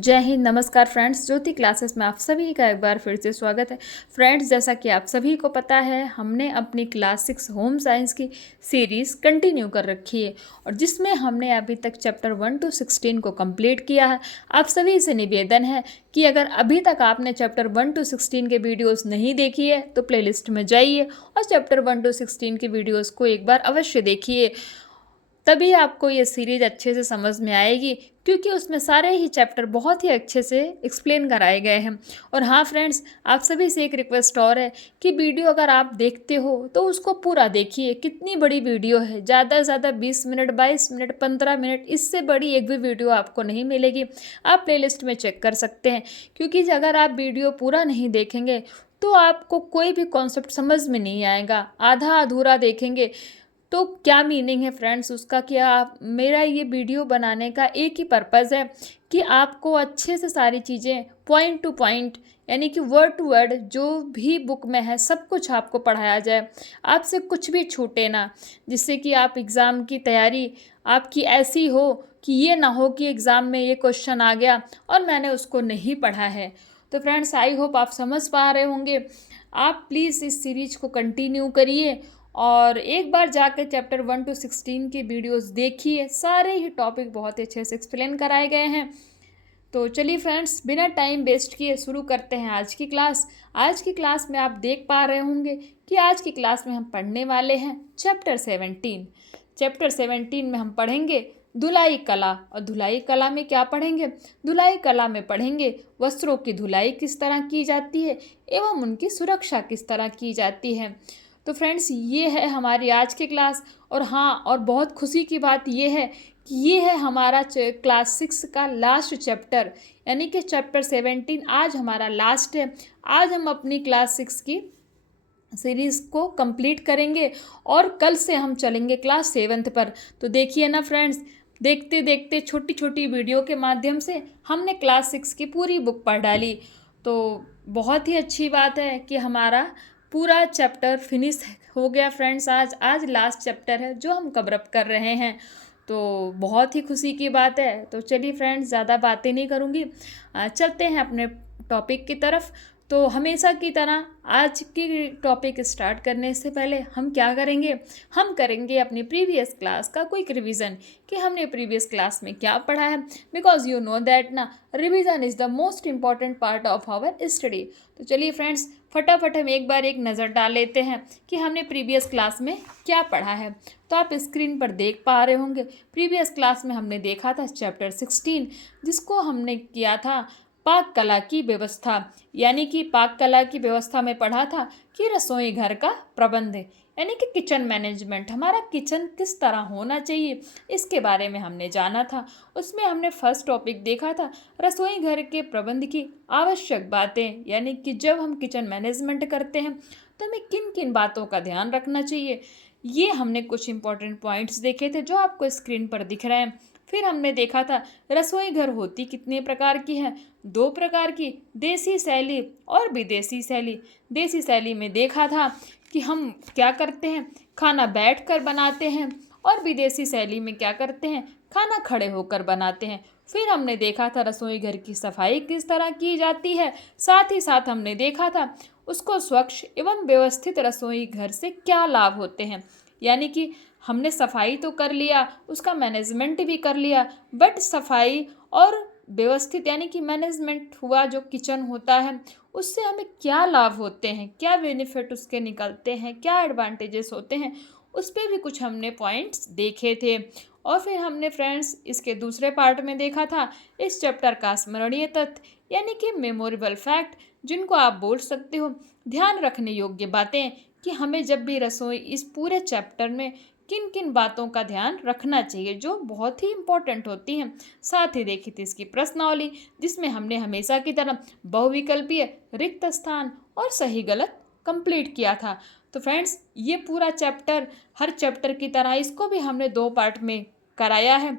जय हिंद। नमस्कार फ्रेंड्स, ज्योति क्लासेस में आप सभी का एक बार फिर से स्वागत है। फ्रेंड्स, जैसा कि आप सभी को पता है, हमने अपनी क्लास 6 होम साइंस की सीरीज़ कंटिन्यू कर रखी है और जिसमें हमने अभी तक चैप्टर 1 to 16 को कंप्लीट किया है। आप सभी से निवेदन है कि अगर अभी तक आपने चैप्टर 1 to 16 के वीडियोज़ नहीं देखी है तो प्लेलिस्ट में जाइए और चैप्टर 1 to 16 के वीडियोज़ को एक बार अवश्य देखिए, तभी आपको ये सीरीज़ अच्छे से समझ में आएगी, क्योंकि उसमें सारे ही चैप्टर बहुत ही अच्छे से एक्सप्लेन कराए गए हैं। और हाँ फ्रेंड्स, आप सभी से एक रिक्वेस्ट और है कि वीडियो अगर आप देखते हो तो उसको पूरा देखिए। कितनी बड़ी वीडियो है, ज़्यादा से ज़्यादा 20 मिनट, 22 मिनट, 15 मिनट, इससे बड़ी एक भी वीडियो आपको नहीं मिलेगी। आप प्लेलिस्ट में चेक कर सकते हैं, क्योंकि अगर आप वीडियो पूरा नहीं देखेंगे तो आपको कोई भी कॉन्सेप्ट समझ में नहीं आएगा। आधा अधूरा देखेंगे तो क्या मीनिंग है फ्रेंड्स उसका? कि आप, मेरा ये वीडियो बनाने का एक ही पर्पज़ है कि आपको अच्छे से सारी चीज़ें पॉइंट टू पॉइंट, यानी कि वर्ड टू वर्ड जो भी बुक में है सब कुछ आपको पढ़ाया जाए, आपसे कुछ भी छूटे ना, जिससे कि आप एग्ज़ाम की तैयारी आपकी ऐसी हो कि ये ना हो कि एग्ज़ाम में ये क्वेश्चन आ गया और मैंने उसको नहीं पढ़ा है। तो फ्रेंड्स, आई होप आप समझ पा रहे होंगे। आप प्लीज़ इस सीरीज को कंटिन्यू करिए और एक बार जाकर चैप्टर 1 to 16 की वीडियोस देखिए। सारे ही टॉपिक बहुत ही अच्छे से एक्सप्लेन कराए गए हैं। तो चलिए फ्रेंड्स, बिना टाइम वेस्ट किए शुरू करते हैं आज की क्लास। आज की क्लास में आप देख पा रहे होंगे कि आज की क्लास में हम पढ़ने वाले हैं चैप्टर 17। चैप्टर 17 में हम पढ़ेंगे धुलाई कला। और धुलाई कला में क्या पढ़ेंगे? धुलाई कला में पढ़ेंगे वस्त्रों की धुलाई किस तरह की जाती है एवं उनकी सुरक्षा किस तरह की जाती है। तो फ्रेंड्स, ये है हमारी आज की क्लास। और हाँ, और बहुत खुशी की बात ये है कि ये है हमारा क्लास 6 का लास्ट चैप्टर, यानी कि चैप्टर 17 आज हमारा लास्ट है। आज हम अपनी क्लास 6 की सीरीज़ को कंप्लीट करेंगे और कल से हम चलेंगे क्लास 7 पर। तो देखिए ना फ्रेंड्स, देखते देखते छोटी छोटी वीडियो के माध्यम से हमने क्लास 6 की पूरी बुक पढ़ डाली। तो बहुत ही अच्छी बात है कि हमारा पूरा चैप्टर फिनिश हो गया फ्रेंड्स। आज लास्ट चैप्टर है जो हम कवर अप कर रहे हैं, तो बहुत ही खुशी की बात है। तो चलिए फ्रेंड्स, ज़्यादा बातें नहीं करूँगी, चलते हैं अपने टॉपिक की तरफ। तो हमेशा की तरह आज की टॉपिक स्टार्ट करने से पहले हम क्या करेंगे? हम करेंगे अपनी प्रीवियस क्लास का क्विक रिवीजन कि हमने प्रीवियस क्लास में क्या पढ़ा है। बिकॉज यू नो दैट ना, revision is the most important part of our study. तो चलिए फ्रेंड्स, फटाफट हम एक बार एक नज़र डाल लेते हैं कि हमने प्रीवियस क्लास में क्या पढ़ा है। तो आप स्क्रीन पर देख पा रहे होंगे, प्रीवियस क्लास में हमने देखा था चैप्टर 16, जिसको हमने किया था पाक कला की व्यवस्था। यानी कि पाक कला की व्यवस्था में पढ़ा था कि रसोई घर का प्रबंध, यानी कि किचन मैनेजमेंट, हमारा किचन किस तरह होना चाहिए, इसके बारे में हमने जाना था। उसमें हमने फर्स्ट टॉपिक देखा था रसोई घर के प्रबंध की आवश्यक बातें, यानी कि जब हम किचन मैनेजमेंट करते हैं तो हमें किन किन बातों का ध्यान रखना चाहिए। ये हमने कुछ इंपॉर्टेंट पॉइंट्स देखे थे जो आपको स्क्रीन पर दिख रहे हैं। फिर हमने देखा था रसोई घर होती कितने प्रकार की है? 2 प्रकार की, देसी शैली और विदेशी शैली। देसी शैली में देखा था कि हम क्या करते हैं, खाना बैठकर बनाते हैं, और विदेशी शैली में क्या करते हैं, खाना खड़े होकर बनाते हैं। फिर हमने देखा था रसोई घर की सफाई किस तरह की जाती है। साथ ही साथ हमने देखा था उसको स्वच्छ एवं व्यवस्थित रसोई घर से क्या लाभ होते हैं। यानी कि हमने सफाई तो कर लिया, उसका मैनेजमेंट भी कर लिया, बट सफाई और व्यवस्थित यानी कि मैनेजमेंट हुआ जो किचन होता है, उससे हमें क्या लाभ होते हैं, क्या बेनिफिट उसके निकलते हैं, क्या एडवांटेजेस होते हैं, उस पर भी कुछ हमने पॉइंट्स देखे थे। और फिर हमने फ्रेंड्स इसके दूसरे पार्ट में देखा था इस चैप्टर का स्मरणीय तथ्य, यानी कि मेमोरेबल फैक्ट, जिनको आप बोल सकते हो ध्यान रखने योग्य बातें, कि हमें जब भी रसोई, इस पूरे चैप्टर में किन किन बातों का ध्यान रखना चाहिए जो बहुत ही इम्पोर्टेंट होती हैं। साथ ही देखी थी इसकी प्रश्नावली, जिसमें हमने हमेशा की तरह बहुविकल्पीय, रिक्त स्थान और सही गलत कंप्लीट किया था। तो फ्रेंड्स, ये पूरा चैप्टर, हर चैप्टर की तरह इसको भी हमने 2 पार्ट में कराया है।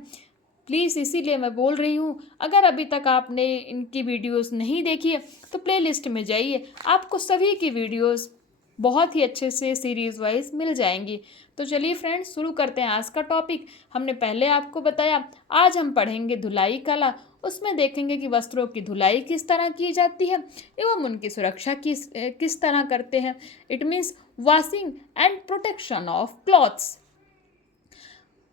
प्लीज़ इसीलिए मैं बोल रही हूँ, अगर अभी तक आपने इनकी वीडियोस नहीं देखी है तो प्लेलिस्ट में जाइए, आपको सभी की वीडियोस बहुत ही अच्छे से सीरीज़ वाइज मिल जाएंगी। तो चलिए फ्रेंड्स, शुरू करते हैं आज का टॉपिक। हमने पहले आपको बताया आज हम पढ़ेंगे धुलाई कला, उसमें देखेंगे कि वस्त्रों की धुलाई किस तरह की जाती है एवं उनकी सुरक्षा किस तरह करते हैं। It means washing and protection of clothes.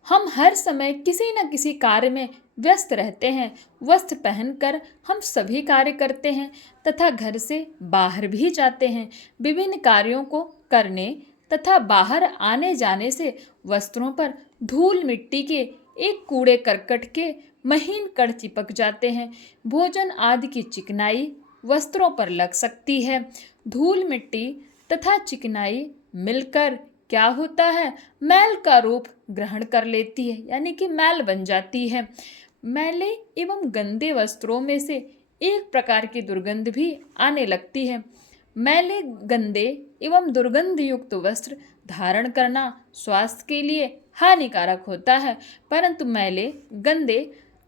हम हर समय किसी न किसी कार्य में व्यस्त रहते हैं। वस्त्र पहनकर हम सभी कार्य करते हैं तथा घर से बाहर भी जाते हैं विभिन्न कार्यों को करने तथा बाहर आने जाने से वस्त्रों पर धूल मिट्टी के एक कूड़े करकट के महीन कण चिपक जाते हैं। भोजन आदि की चिकनाई वस्त्रों पर लग सकती है। धूल मिट्टी तथा चिकनाई मिलकर क्या होता है, मैल का रूप ग्रहण कर लेती है, यानी कि मैल बन जाती है। मैले एवं गंदे वस्त्रों में से एक प्रकार की दुर्गंध भी आने लगती है। मैले गंदे एवं दुर्गंध युक्त वस्त्र धारण करना स्वास्थ्य के लिए हानिकारक होता है, परंतु मैले गंदे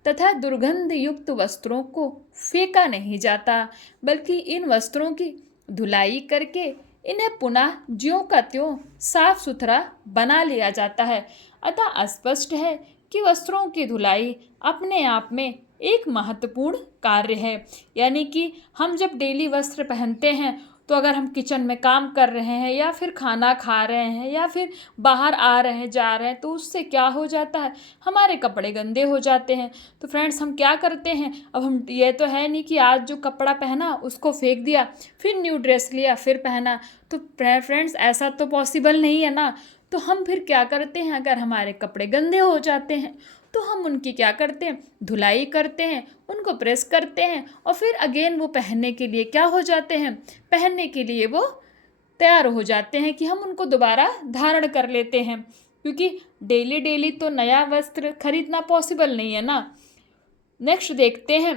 तथा दुर्गंध युक्त वस्त्रों को फेंका नहीं जाता, बल्कि इन वस्त्रों की धुलाई करके इन्हें पुनः ज्यों का त्यों साफ सुथरा बना लिया जाता है। अतः स्पष्ट है कि वस्त्रों की धुलाई अपने आप में एक महत्वपूर्ण कार्य है। यानी कि हम जब डेली वस्त्र पहनते हैं तो अगर हम किचन में काम कर रहे हैं या फिर खाना खा रहे हैं या फिर बाहर आ रहे हैं जा रहे हैं तो उससे क्या हो जाता है, हमारे कपड़े गंदे हो जाते हैं। तो फ्रेंड्स हम क्या करते हैं, अब हम ये तो है नहीं कि आज जो कपड़ा पहना उसको फेंक दिया फिर न्यू ड्रेस लिया फिर पहना, तो फ्रेंड्स ऐसा तो पॉसिबल नहीं है ना। तो हम फिर क्या करते हैं, अगर हमारे कपड़े गंदे हो जाते हैं तो हम उनकी क्या करते हैं, धुलाई करते हैं, उनको प्रेस करते हैं और फिर अगेन वो पहनने के लिए क्या हो जाते हैं, पहनने के लिए वो तैयार हो जाते हैं कि हम उनको दोबारा धारण कर लेते हैं, क्योंकि डेली डेली तो नया वस्त्र खरीदना पॉसिबल नहीं है ना। नेक्स्ट देखते हैं,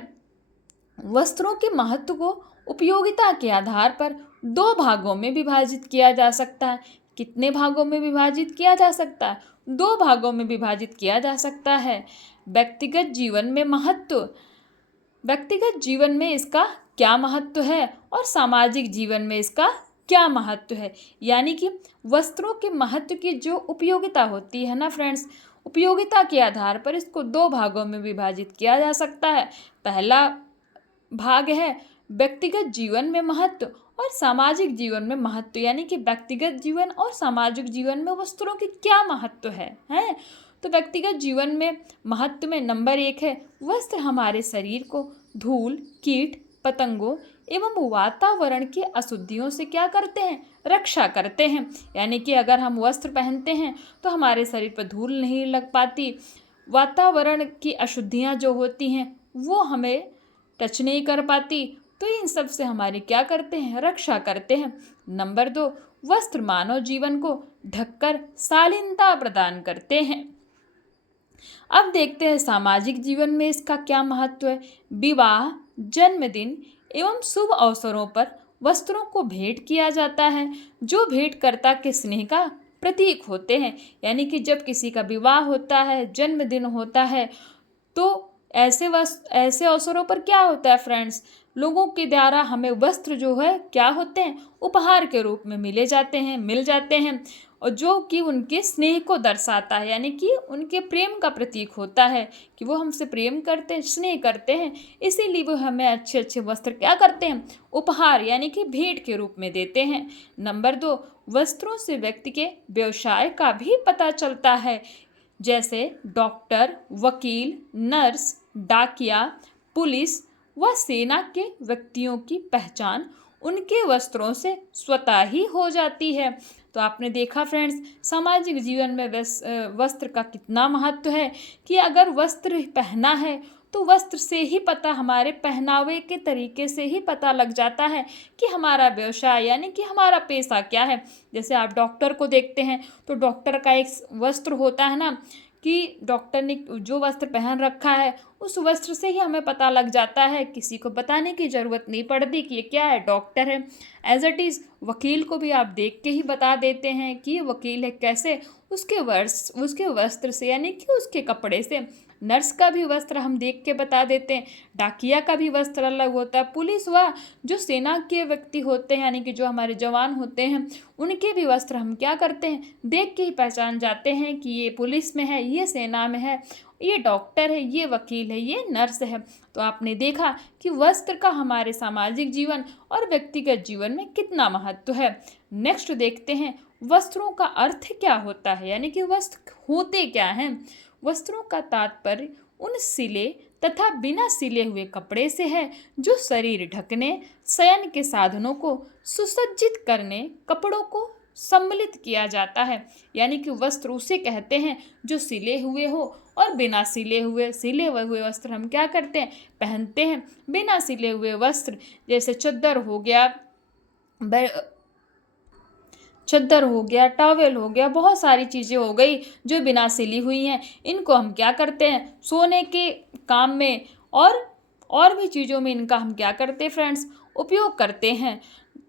वस्त्रों के महत्व को उपयोगिता के आधार पर दो भागों में विभाजित किया जा सकता है। कितने भागों में विभाजित किया जा सकता है, दो भागों में विभाजित किया जा सकता है। व्यक्तिगत जीवन में महत्व, व्यक्तिगत जीवन में इसका क्या महत्व है और सामाजिक जीवन में इसका क्या महत्व है। यानी कि वस्त्रों के महत्व की जो उपयोगिता होती है ना फ्रेंड्स, उपयोगिता के आधार पर इसको दो भागों में विभाजित किया जा सकता है। पहला भाग है व्यक्तिगत जीवन में महत्व और सामाजिक जीवन में महत्व, यानी कि व्यक्तिगत जीवन और सामाजिक जीवन में वस्त्रों की क्या महत्व है, हैं? तो व्यक्तिगत जीवन में महत्व में नंबर 1 है, वस्त्र हमारे शरीर को धूल, कीट, पतंगों एवं वातावरण की अशुद्धियों से क्या करते हैं, रक्षा करते हैं। यानी कि अगर हम वस्त्र पहनते हैं तो हमारे शरीर पर धूल नहीं लग पाती, वातावरण की अशुद्धियाँ जो होती हैं वो हमें टच नहीं कर पाती, तो इन सब से हमारी क्या करते हैं, रक्षा करते हैं। नंबर 2, वस्त्र मानव जीवन को ढककर शालीनता प्रदान करते हैं। अब देखते हैं सामाजिक जीवन में इसका क्या महत्व है। विवाह, जन्मदिन एवं शुभ अवसरों पर वस्त्रों को भेंट किया जाता है, जो भेंटकर्ता के स्नेह का प्रतीक होते हैं। यानी कि जब किसी का विवाह होता है, जन्मदिन होता है, तो ऐसे अवसरों पर क्या होता है फ्रेंड्स, लोगों के द्वारा हमें वस्त्र जो है क्या होते हैं, उपहार के रूप में मिल जाते हैं और जो कि उनके स्नेह को दर्शाता है, यानी कि उनके प्रेम का प्रतीक होता है कि वो हमसे प्रेम करते हैं, स्नेह करते हैं, इसीलिए वो हमें अच्छे अच्छे वस्त्र क्या करते हैं, उपहार यानी कि भेंट के रूप में देते हैं। नंबर 2, वस्त्रों से व्यक्ति के व्यवसाय का भी पता चलता है, जैसे डॉक्टर, वकील, नर्स, डाकिया, पुलिस व सेना के व्यक्तियों की पहचान उनके वस्त्रों से स्वतः ही हो जाती है। तो आपने देखा फ्रेंड्स, सामाजिक जीवन में वस्त्र का कितना महत्व है कि अगर वस्त्र पहना है तो वस्त्र से ही पता, हमारे पहनावे के तरीके से ही पता लग जाता है कि हमारा व्यवसाय यानी कि हमारा पेशा क्या है। जैसे आप डॉक्टर को देखते हैं तो डॉक्टर का एक वस्त्र होता है ना, कि डॉक्टर ने जो वस्त्र पहन रखा है उस वस्त्र से ही हमें पता लग जाता है, किसी को बताने की ज़रूरत नहीं पड़ती कि ये क्या है, डॉक्टर है। एज इट इज़ वकील को भी आप देख के ही बता देते हैं कि ये वकील है, कैसे, उसके वस्त्र से यानी कि उसके कपड़े से। नर्स का भी वस्त्र हम देख के बता देते हैं, डाकिया का भी वस्त्र अलग होता है, पुलिस व जो सेना के व्यक्ति होते हैं यानी कि जो हमारे जवान होते हैं उनके भी वस्त्र हम क्या करते हैं, देख के ही पहचान जाते हैं कि ये पुलिस में है, ये सेना में है, ये डॉक्टर है, ये वकील है, ये नर्स है। तो आपने देखा कि वस्त्र का हमारे सामाजिक जीवन और व्यक्तिगत जीवन में कितना महत्व है। नेक्स्ट देखते हैं वस्त्रों का अर्थ क्या होता है, यानी कि वस्त्र होते क्या हैं। वस्त्रों का तात्पर्य उन सिले तथा बिना सिले हुए कपड़े से है जो शरीर ढकने, शयन के साधनों को सुसज्जित करने, कपड़ों को सम्मिलित किया जाता है। यानी कि वस्त्र उसे कहते हैं जो सिले हुए हो और बिना सिले हुए वस्त्र हम क्या करते हैं, पहनते हैं। बिना सिले हुए वस्त्र जैसे चद्दर हो गया, टॉवेल हो गया, बहुत सारी चीज़ें हो गई जो बिना सिली हुई हैं। इनको हम क्या करते हैं, सोने के काम में और भी चीज़ों में इनका हम क्या करते हैं फ्रेंड्स, उपयोग करते हैं।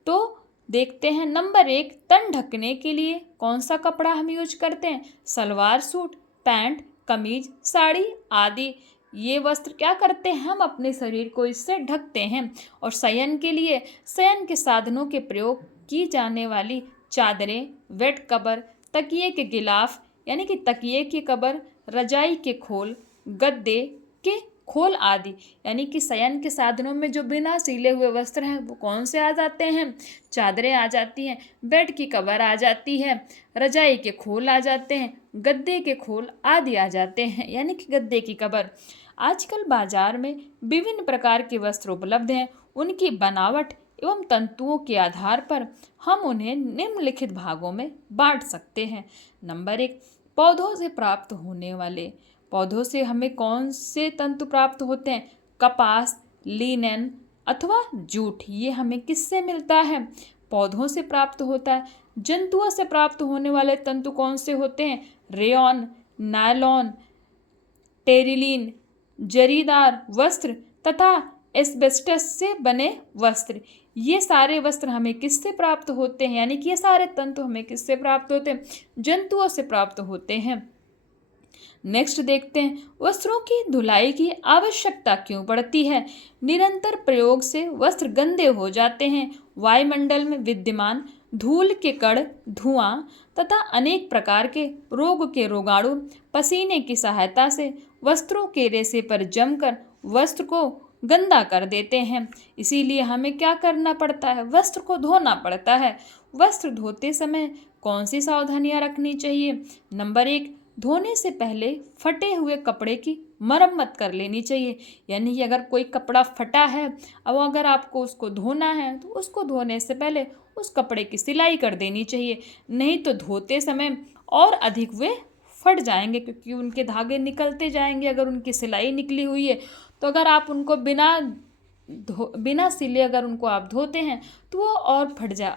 तो देखते हैं नंबर 1, तन ढकने के लिए कौन सा कपड़ा हम यूज करते हैं, सलवार सूट, पैंट, कमीज, साड़ी आदि। ये वस्त्र क्या करते हैं, हम अपने शरीर को इससे ढकते हैं। और शयन के लिए शयन के साधनों के प्रयोग की जाने वाली चादरें, बेड कवर, तकिए के गिलाफ यानी कि तकिए की कवर, रजाई के खोल, गद्दे के खोल आदि। यानी कि शयन के साधनों में जो बिना सिले हुए वस्त्र हैं वो कौन से आ जाते हैं, चादरें आ जाती हैं, बेड की कवर आ जाती है, रजाई के खोल आ जाते हैं, गद्दे के खोल आदि आ जाते हैं, यानी कि गद्दे की कवर। आजकल बाजार में विभिन्न प्रकार के वस्त्र उपलब्ध हैं। उनकी बनावट एवं तंतुओं के आधार पर हम उन्हें निम्नलिखित भागों में बांट सकते हैं। नंबर 1, पौधों से हमें कौन से तंतु प्राप्त होते हैं, कपास, लिनन अथवा जूट। ये हमें किससे मिलता है, पौधों से प्राप्त होता है। जंतुओं से प्राप्त होने वाले तंतु कौन से होते हैं, रेयॉन, नायलॉन, टेरिलीन, जरीदार वस्त्र तथा एस्बेस्टस से बने वस्त्र। ये सारे वस्त्र हमें किससे प्राप्त होते हैं, यानी कि ये सारे तंतु हमें किससे प्राप्त होते हैं, जंतुओं से प्राप्त होते हैं। नेक्स्ट देखते हैं वस्त्रों की धुलाई की आवश्यकता क्यों पड़ती है। निरंतर प्रयोग से वस्त्र गंदे हो जाते हैं। वायुमंडल में विद्यमान धूल के कण, धुआं तथा अनेक प्रकार के रोग के रोगाणु पसीने की सहायता से वस्त्रों के रेशे पर जमकर वस्त्र को गंदा कर देते हैं। इसीलिए हमें क्या करना पड़ता है, वस्त्र को धोना पड़ता है। वस्त्र धोते समय कौन सी सावधानियां रखनी चाहिए। नंबर 1, धोने से पहले फटे हुए कपड़े की मरम्मत कर लेनी चाहिए। यानी कि अगर कोई कपड़ा फटा है, अब अगर आपको उसको धोना है तो उसको धोने से पहले उस कपड़े की सिलाई कर देनी चाहिए। नहीं तो धोते समय और अधिक वे फट जाएंगे, क्योंकि उनके धागे निकलते जाएंगे अगर उनकी सिलाई निकली हुई है। तो अगर आप उनको बिना सिले अगर उनको आप धोते हैं तो वो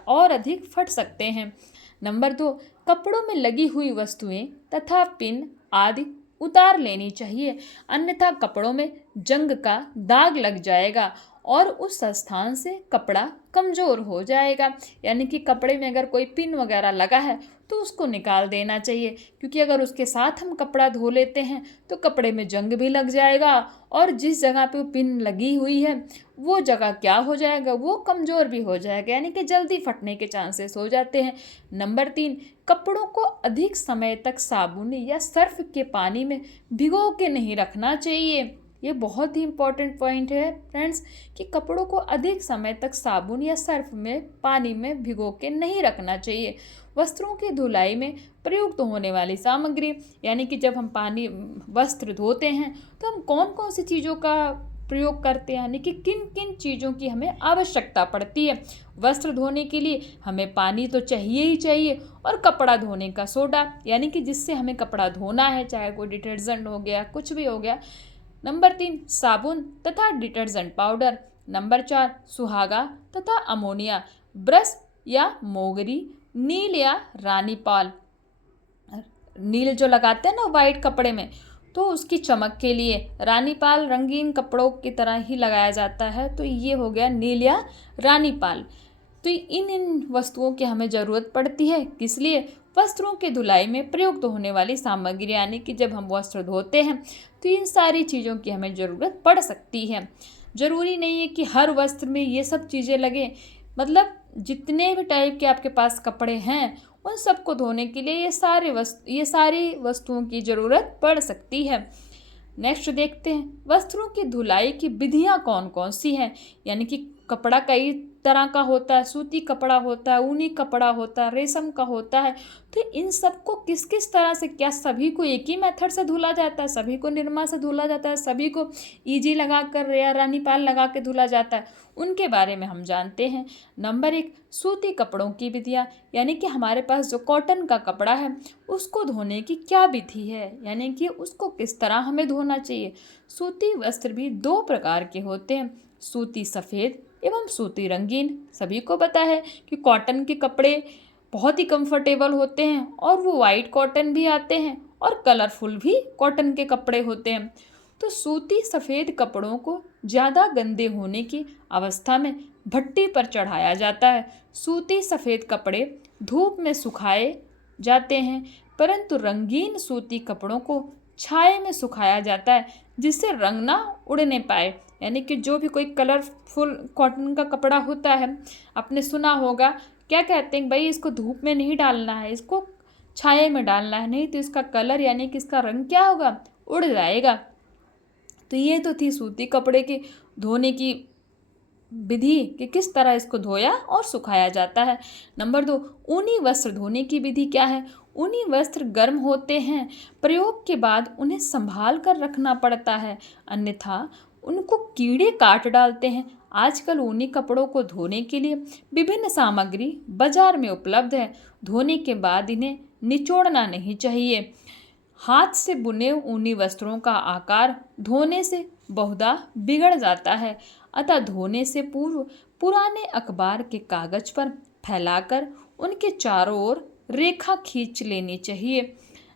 और अधिक फट सकते हैं। नंबर 2, कपड़ों में लगी हुई वस्तुएं तथा पिन आदि उतार लेनी चाहिए, अन्यथा कपड़ों में जंग का दाग लग जाएगा और उस स्थान से कपड़ा कमज़ोर हो जाएगा। यानी कि कपड़े में अगर कोई पिन वगैरह लगा है तो उसको निकाल देना चाहिए, क्योंकि अगर उसके साथ हम कपड़ा धो लेते हैं तो कपड़े में जंग भी लग जाएगा और जिस जगह पे वो पिन लगी हुई है वो जगह क्या हो जाएगा, वो कमज़ोर भी हो जाएगा, यानी कि जल्दी फटने के चांसेस हो जाते हैं। नंबर 3, कपड़ों को अधिक समय तक साबुन या सर्फ के पानी में भिगो के नहीं रखना चाहिए। ये बहुत ही इम्पॉर्टेंट पॉइंट है फ्रेंड्स कि कपड़ों को अधिक समय तक साबुन या सर्फ में पानी में भिगो के नहीं रखना चाहिए। वस्त्रों की धुलाई में प्रयुक्त होने वाली सामग्री, यानी कि जब हम वस्त्र धोते हैं तो हम कौन कौन सी चीज़ों का प्रयोग करते हैं, यानी कि किन किन चीज़ों की हमें आवश्यकता पड़ती है। वस्त्र धोने के लिए हमें पानी तो चाहिए ही चाहिए, और कपड़ा धोने का सोडा, यानी कि जिससे हमें कपड़ा धोना है, चाहे कोई डिटर्जेंट हो गया, कुछ भी हो गया। नंबर 3, साबुन तथा डिटर्जेंट पाउडर। नंबर 4, सुहागा तथा अमोनिया, ब्रश या मोगरी, नील या रानी पाल। नील जो लगाते हैं ना वाइट कपड़े में, तो उसकी चमक के लिए रानी पाल रंगीन कपड़ों की तरह ही लगाया जाता है। तो ये हो गया नील या रानी पाल। तो इन वस्तुओं की हमें ज़रूरत पड़ती है, किस लिए, वस्त्रों के धुलाई में प्रयुक्त होने वाली सामग्री, यानी कि जब हम वस्त्र धोते हैं तो इन सारी चीज़ों की हमें ज़रूरत पड़ सकती है। ज़रूरी नहीं है कि हर वस्त्र में ये सब चीज़ें लगें, मतलब जितने भी टाइप के आपके पास कपड़े हैं उन सबको धोने के लिए ये सारी वस्तुओं की ज़रूरत पड़ सकती है। नेक्स्ट देखते हैं वस्त्रों की धुलाई की विधियां कौन कौन सी हैं। यानी कि कपड़ा कई तरह का होता है, सूती कपड़ा होता है, ऊनी कपड़ा होता है, रेशम का होता है। तो इन सबको किस किस तरह से, क्या सभी को एक ही मेथड से धुला जाता है, सभी को निरमा से धुला जाता है, सभी को ईजी लगा कर या रानीपाल लगा के धुला जाता है, उनके बारे में हम जानते हैं। नंबर 1, सूती कपड़ों की विधियाँ। यानी कि हमारे पास जो कॉटन का कपड़ा है उसको धोने की क्या विधि है, यानी कि उसको किस तरह हमें धोना चाहिए। सूती वस्त्र भी 2 प्रकार के होते हैं, सूती सफ़ेद एवं सूती रंगीन। सभी को पता है कि कॉटन के कपड़े बहुत ही कंफर्टेबल होते हैं और वो वाइट कॉटन भी आते हैं और कलरफुल भी कॉटन के कपड़े होते हैं। तो सूती सफ़ेद कपड़ों को ज़्यादा गंदे होने की अवस्था में भट्टी पर चढ़ाया जाता है। सूती सफ़ेद कपड़े धूप में सुखाए जाते हैं, परंतु रंगीन सूती कपड़ों को छाए में सुखाया जाता है जिससे रंग ना उड़ने पाए। यानी कि जो भी कोई कलरफुल कॉटन का कपड़ा होता है, आपने सुना होगा क्या कहते हैं भाई इसको धूप में नहीं डालना है, इसको छाए में डालना है, नहीं तो इसका कलर यानी कि इसका रंग क्या होगा, उड़ जाएगा। तो ये तो थी सूती कपड़े के धोने की विधि कि किस तरह इसको धोया और सुखाया जाता है। नंबर 2, ऊनी वस्त्र धोने की विधि क्या है। ऊनी वस्त्र गर्म होते हैं, प्रयोग के बाद उन्हें संभाल कर रखना पड़ता है, अन्यथा उनको कीड़े काट डालते हैं। आजकल ऊनी कपड़ों को धोने के लिए विभिन्न सामग्री बाजार में उपलब्ध है। धोने के बाद इन्हें निचोड़ना नहीं चाहिए। हाथ से बुने ऊनी वस्त्रों का आकार धोने से बहुधा बिगड़ जाता है, अतः धोने से पूर्व पुराने अखबार के कागज पर फैलाकर उनके चारों ओर रेखा खींच लेनी चाहिए।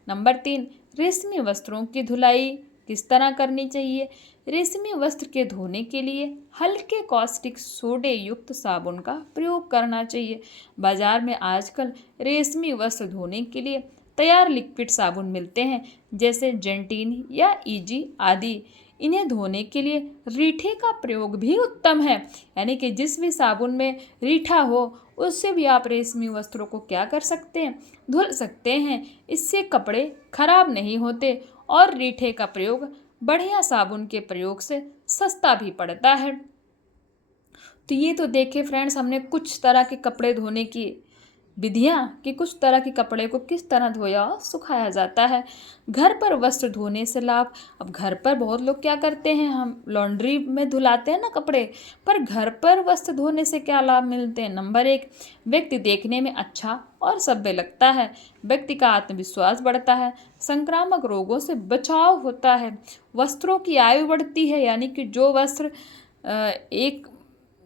नंबर 3, रेशमी वस्त्रों की धुलाई किस तरह करनी चाहिए। रेशमी वस्त्र के धोने के लिए हल्के कॉस्टिक सोडे युक्त साबुन का प्रयोग करना चाहिए। बाजार में आजकल रेशमी वस्त्र धोने के लिए तैयार लिक्विड साबुन मिलते हैं, जैसे जेंटीन या ईजी आदि। इन्हें धोने के लिए रीठे का प्रयोग भी उत्तम है। यानी कि जिस भी साबुन में रीठा हो उससे भी आप रेशमी वस्त्रों को क्या कर सकते हैं, धुल सकते हैं। इससे कपड़े खराब नहीं होते और रीठे का प्रयोग बढ़िया साबुन के प्रयोग से सस्ता भी पड़ता है। तो ये तो देखे फ्रेंड्स हमने कुछ तरह के कपड़े धोने की विधियाँ कि कुछ तरह के कपड़े को किस तरह धोया और सुखाया जाता है। घर पर वस्त्र धोने से लाभ। अब घर पर बहुत लोग क्या करते हैं, हम लॉन्ड्री में धुलाते हैं ना कपड़े, पर घर पर वस्त्र धोने से क्या लाभ मिलते हैं। नंबर 1, व्यक्ति देखने में अच्छा और सभ्य लगता है, व्यक्ति का आत्मविश्वास बढ़ता है, संक्रामक रोगों से बचाव होता है, वस्त्रों की आयु बढ़ती है। यानी कि जो वस्त्र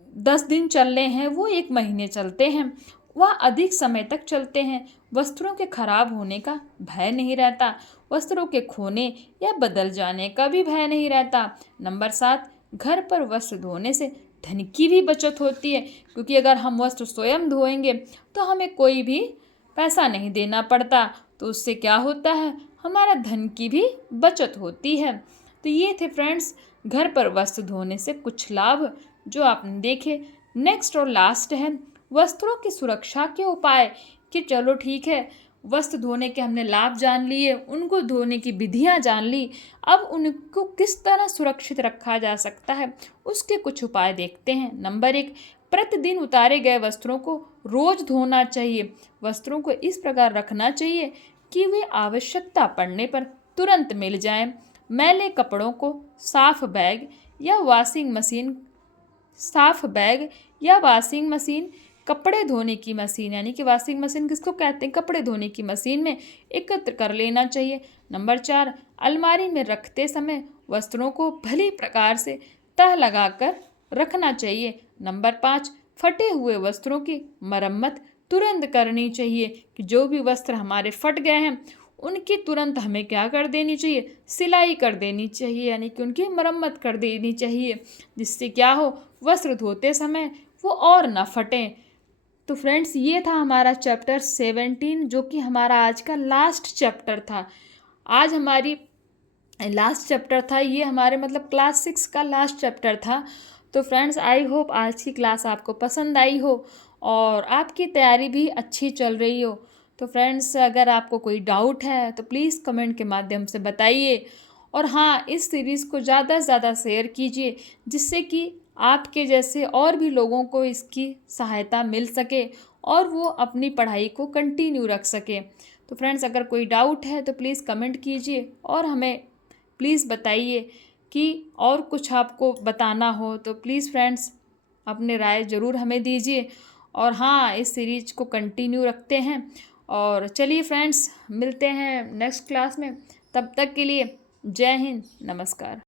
10 दिन चल रहे हैं वो 1 महीने चलते हैं, वह अधिक समय तक चलते हैं। वस्त्रों के खराब होने का भय नहीं रहता, वस्त्रों के खोने या बदल जाने का भी भय नहीं रहता। नंबर 7, घर पर वस्त्र धोने से धन की भी बचत होती है, क्योंकि अगर हम वस्त्र स्वयं धोएंगे तो हमें कोई भी पैसा नहीं देना पड़ता। तो उससे क्या होता है, हमारा धन की भी बचत होती है। तो ये थे फ्रेंड्स घर पर वस्त्र धोने से कुछ लाभ जो आपने देखे। नेक्स्ट और लास्ट है वस्त्रों की सुरक्षा के उपाय। कि चलो ठीक है, वस्त्र धोने के हमने लाभ जान लिए, उनको धोने की विधियां जान ली, अब उनको किस तरह सुरक्षित रखा जा सकता है उसके कुछ उपाय देखते हैं। नंबर 1, प्रतिदिन उतारे गए वस्त्रों को रोज धोना चाहिए। वस्त्रों को इस प्रकार रखना चाहिए कि वे आवश्यकता पड़ने पर तुरंत मिल जाएं। मैले कपड़ों को साफ बैग या वाशिंग मशीन कपड़े धोने की मशीन, यानी कि वॉशिंग मशीन किसको कहते हैं, कपड़े धोने की मशीन में एकत्र कर लेना चाहिए। नंबर 4, अलमारी में रखते समय वस्त्रों को भली प्रकार से तह लगाकर रखना चाहिए। नंबर 5, फटे हुए वस्त्रों की मरम्मत तुरंत करनी चाहिए। कि जो भी वस्त्र हमारे फट गए हैं उनकी तुरंत हमें क्या कर देनी चाहिए, सिलाई कर देनी चाहिए, यानी कि उनकी मरम्मत कर देनी चाहिए, जिससे क्या हो, वस्त्र धोते समय वो और ना फटें। तो फ्रेंड्स ये था हमारा चैप्टर 17 जो कि हमारा आज का लास्ट चैप्टर था। आज हमारी लास्ट चैप्टर था ये, हमारे मतलब क्लास 6 का लास्ट चैप्टर था। तो फ्रेंड्स आई होप आज की क्लास आपको पसंद आई हो और आपकी तैयारी भी अच्छी चल रही हो। तो फ्रेंड्स अगर आपको कोई डाउट है तो प्लीज़ कमेंट के माध्यम से बताइए और हाँ, इस सीरीज़ को ज़्यादा से ज़्यादा शेयर कीजिए, जिससे कि आपके जैसे और भी लोगों को इसकी सहायता मिल सके और वो अपनी पढ़ाई को कंटिन्यू रख सकें। तो फ्रेंड्स, अगर कोई डाउट है तो प्लीज़ कमेंट कीजिए और हमें प्लीज़ बताइए कि और कुछ आपको बताना हो तो प्लीज़ फ्रेंड्स अपनी राय ज़रूर हमें दीजिए। और हाँ, इस सीरीज को कंटिन्यू रखते हैं। और चलिए फ्रेंड्स, मिलते हैं नेक्स्ट क्लास में। तब तक के लिए जय हिंद, नमस्कार।